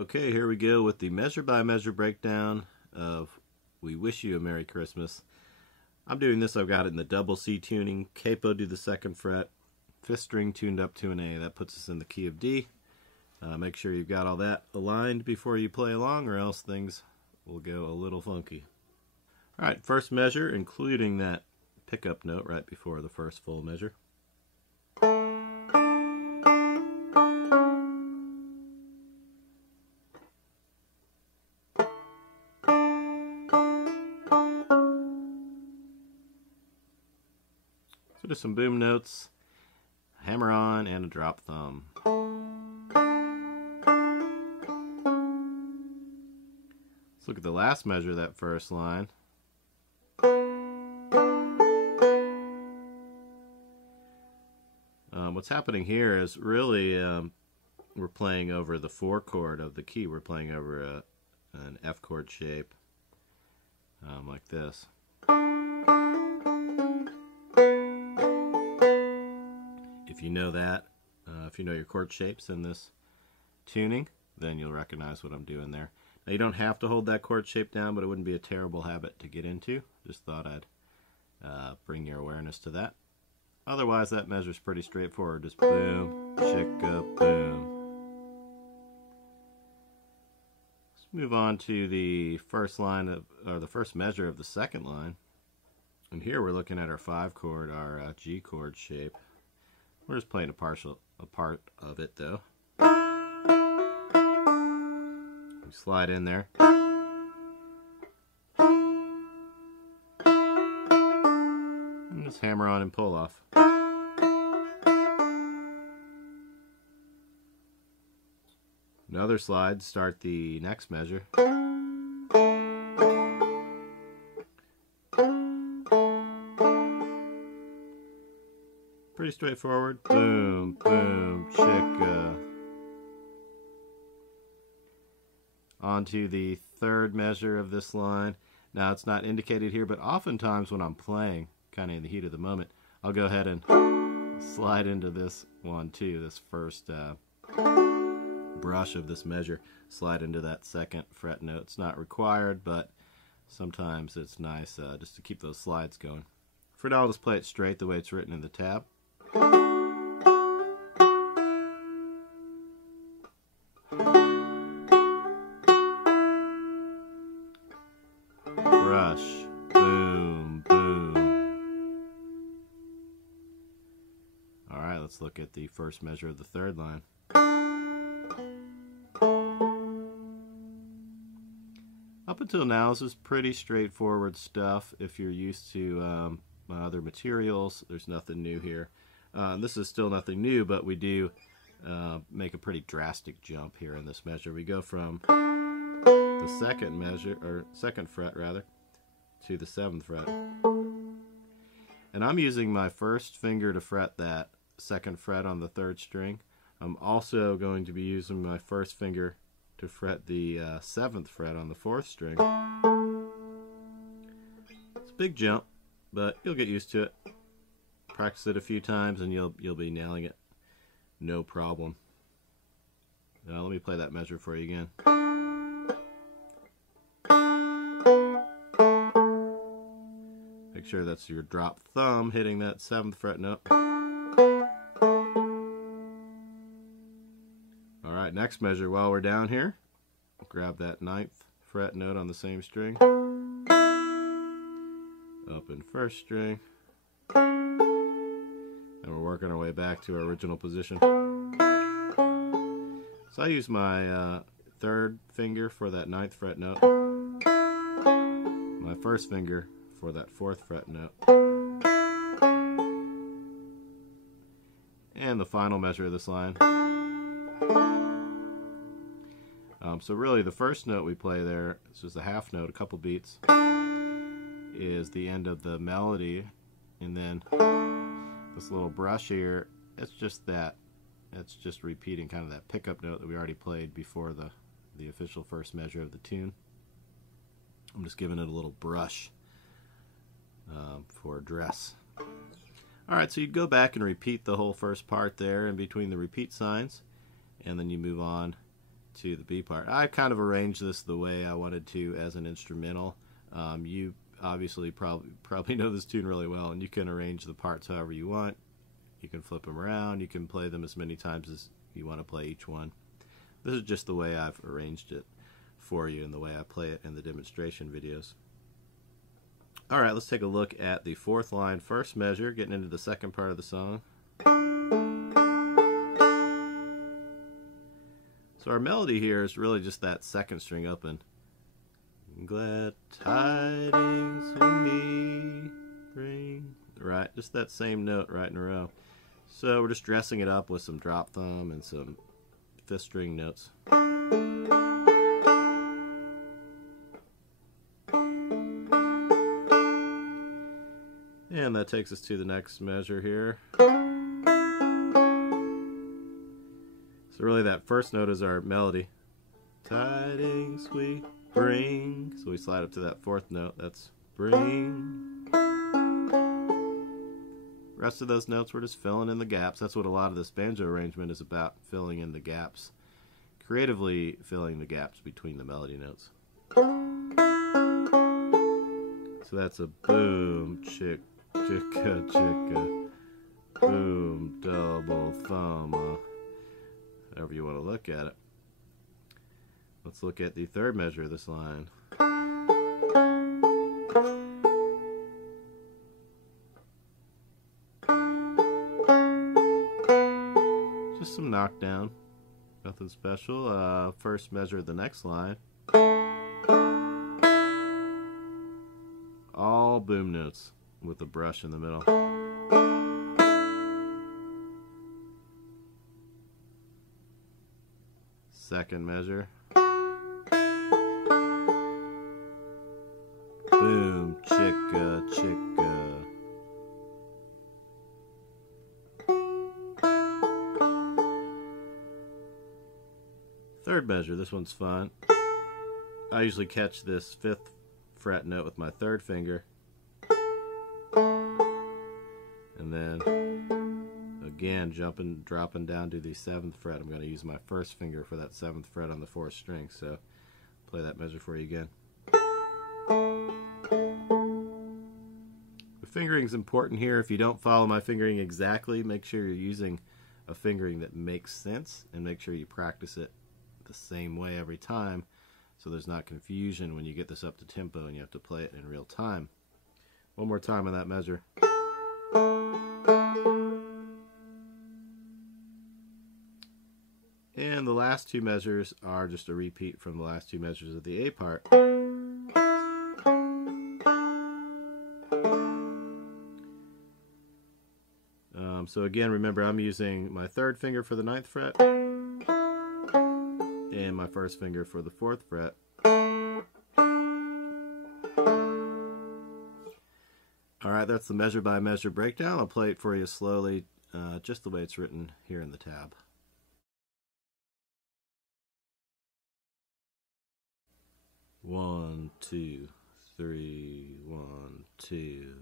Okay, here we go with the measure-by-measure breakdown of We Wish You a Merry Christmas. I'm doing this, I've got it in the double C tuning, capo to the 2nd fret, 5th string tuned up to an A. That puts us in the key of D. Make sure you've got all that aligned before you play along, or else things will go a little funky. Alright, first measure, including that pickup note right before the first full measure. So just some boom notes, hammer on, and a drop thumb. Let's look at the last measure of that first line. What's happening here is really we're playing over the 4 chord of the key. We're playing over an F chord shape like this. If you know that, if you know your chord shapes in this tuning, then you'll recognize what I'm doing there. Now you don't have to hold that chord shape down, but it wouldn't be a terrible habit to get into. Just thought I'd bring your awareness to that. Otherwise, that measure's pretty straightforward. Just boom, shika, boom. Let's move on to the first line of, or the first measure of the second line. And here we're looking at our 5 chord, our G chord shape. We're just playing a part of it though. We slide in there. And just hammer on and pull off. Another slide, start the next measure. Pretty straightforward. Boom, boom, chicka. On to the third measure of this line. Now it's not indicated here, but oftentimes when I'm playing, kind of in the heat of the moment, I'll go ahead and slide into this one too, this first brush of this measure, slide into that 2nd fret note. It's not required, but sometimes it's nice just to keep those slides going. For now, I'll just play it straight the way it's written in the tab. Brush, boom, boom. Alright, let's look at the first measure of the third line. Up until now, this is pretty straightforward stuff. If you're used to other materials, there's nothing new here. This is still nothing new, but we do make a pretty drastic jump here in this measure. We go from the 2nd measure, or 2nd fret rather, to the 7th fret. And I'm using my first finger to fret that 2nd fret on the 3rd string. I'm also going to be using my first finger to fret the 7th fret on the 4th string. It's a big jump, but you'll get used to it. Practice it a few times and you'll be nailing it. No problem. Now let me play that measure for you again. Make sure that's your drop thumb hitting that 7th fret note. Alright, next measure while we're down here. Grab that 9th fret note on the same string. Up in 1st string. And we're working our way back to our original position. So I use my 3rd finger for that 9th fret note. My 1st finger for that 4th fret note. And the final measure of this line. So really the first note we play there, it's just a half note, a couple beats, is the end of the melody, and then this little brush here, it's just that. It's just repeating kind of that pickup note that we already played before the official first measure of the tune. I'm just giving it a little brush for dress. Alright, so you'd go back and repeat the whole first part there in between the repeat signs, and then you move on to the B part. I kind of arranged this the way I wanted to as an instrumental. You obviously probably know this tune really well, and you can arrange the parts however you want. You can flip them around, you can play them as many times as you want to play each one. This is just the way I've arranged it for you and the way I play it in the demonstration videos. Alright, let's take a look at the 4th line, first measure, getting into the second part of the song. So our melody here is really just that 2nd string open. Glad tidings we bring. Right, just that same note right in a row. So we're just dressing it up with some drop thumb and some 5th string notes. And that takes us to the next measure here. So really that first note is our melody. Tidings we bring. So we slide up to that 4th note. That's bring. Rest of those notes we're just filling in the gaps. That's what a lot of this banjo arrangement is about, filling in the gaps. Creatively filling the gaps between the melody notes. So that's a boom, chick, chicka, chicka, boom, double thumb, however you want to look at it. Let's look at the 3rd measure of this line. Just some knockdown, nothing special. First measure of the next line. All boom notes with a brush in the middle. Second measure. Boom, chicka, chicka. Third measure, this one's fun. I usually catch this 5th fret note with my 3rd finger. And then again, dropping down to the 7th fret. I'm going to use my 1st finger for that 7th fret on the 4th string. So play that measure for you again. The fingering is important here. If you don't follow my fingering exactly, make sure you're using a fingering that makes sense, and make sure you practice it the same way every time so there's not confusion when you get this up to tempo and you have to play it in real time. One more time on that measure. And the last 2 measures are just a repeat from the last 2 measures of the A part. So again, remember I'm using my 3rd finger for the 9th fret and my 1st finger for the 4th fret. Alright, that's the measure by measure breakdown. I'll play it for you slowly, just the way it's written here in the tab. 1, 2, 3, 1, 2.